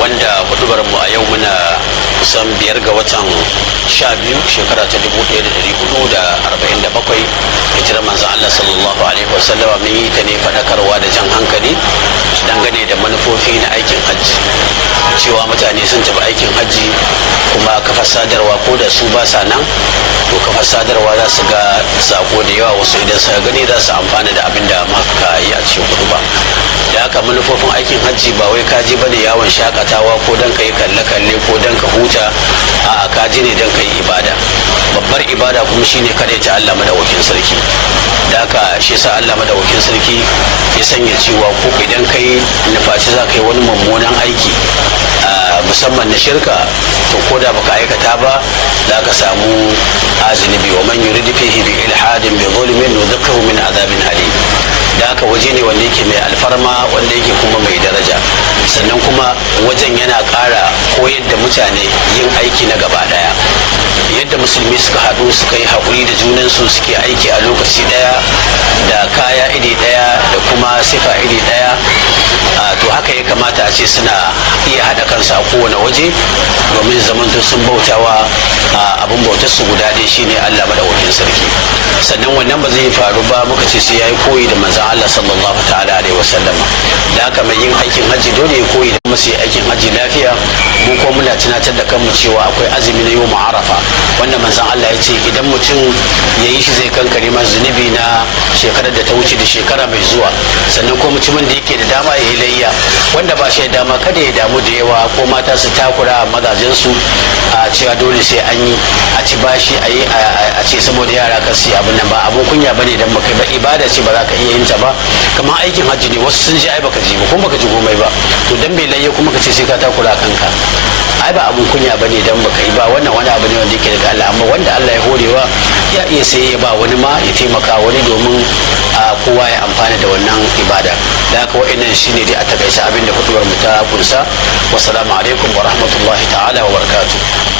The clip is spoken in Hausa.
wanda hudubar mu a yau muna kusan 5 ga watan 12 shekara ta 1447 hijirar manzon Allah sallallahu alaihi wasallama. mun yi ta ne fadakarwa da jan hankali dangane da manufofi na aikin hajji, cewa mutane sun tafi aikin hajji kuma kafar sadarwa ko da su ba sa nan to kafar sadarwa za su ga sako da yawa, wasu idan suka gani za su amfana da abin da maka yi a cikin hudu ba. Da haka manufofin aikin hajji ba wai kaji ba ne yawon shakatawa ko don ka yi kalle-kalle ko don ka huta, a kaji ne don ka yi ibada. Babbar ibada kuma shine kaɗai ta Allah madawakin sarki. Da haka shi sa Allah madawakin sarki ya sanya cewa ko idan ka yi nufaci za ka yi wani mummunan aiki musamman na shirka, to ko da baka aikata ba za ka samu zunubi. wa man yuridu fihi bi ilhadin bi zulmin nudhikhu min azabin alim. da haka waje ne wanda yake mai alfarma, wanda yake kuma mai daraja, sannan kuma wajen yana ƙara koyar da mutane yin aiki na gaba ɗaya. Yadda musulmi suka haɗu suka yi haƙuri da junansu, suke aiki a lokaci ɗaya da kaya iri ɗaya da kuma sifa iri ɗaya, to haka ya kamata a ce suna iya haɗa kansu a kowane waje domin zamanto sun bautawa abin bautar su guda ɗaya shine Allah madaukakin sarki. Sannan wannan ba zai faru ba muka ce sai yayi koyi da manzon Allah sallallahu ta'ala alaihi wasallama. Da haka mai yin aikin hajji dole ya koyi da masu aikin hajji lafiya. mu ko muna tunatar da kanmu cewa akwai azumi na yawm arafa wanda manzon Allah ya ce idan mutum ya yi shi zai kankare masa zunubi na shekarar da ta wuce da shekara mai zuwa. Sannan ko mutumin da yake da dama ya yi layya, wanda ba shi da dama kada ya damu da yawa ko mata su takura mazajensu a cewa dole sai an yi a ci bashi a ce saboda yara kan su abin nan ba abun kunya bane dan baka ba, ibada ce ba za ka iya yin ta ba. Kamar aikin hajji ne, wasu sun ji ai baka ji ba kuma baka ji komai ba, to dan bai layya kuma ka ce sai ka takura kanka, ai ba abun kunya bane dan baka yi ba. wannan wani abu ne wanda yake daga Allah, amma wanda Allah ya horewa ya iya sai ya ba wani ma ya taimaka wani domin kowa ya amfana da wannan ibada. Da haka wa'annan shine dai a takaice abin da hudubar mu ta kunsa. Wassalamu alaikum wa rahmatullahi ta'ala wa barakatuh.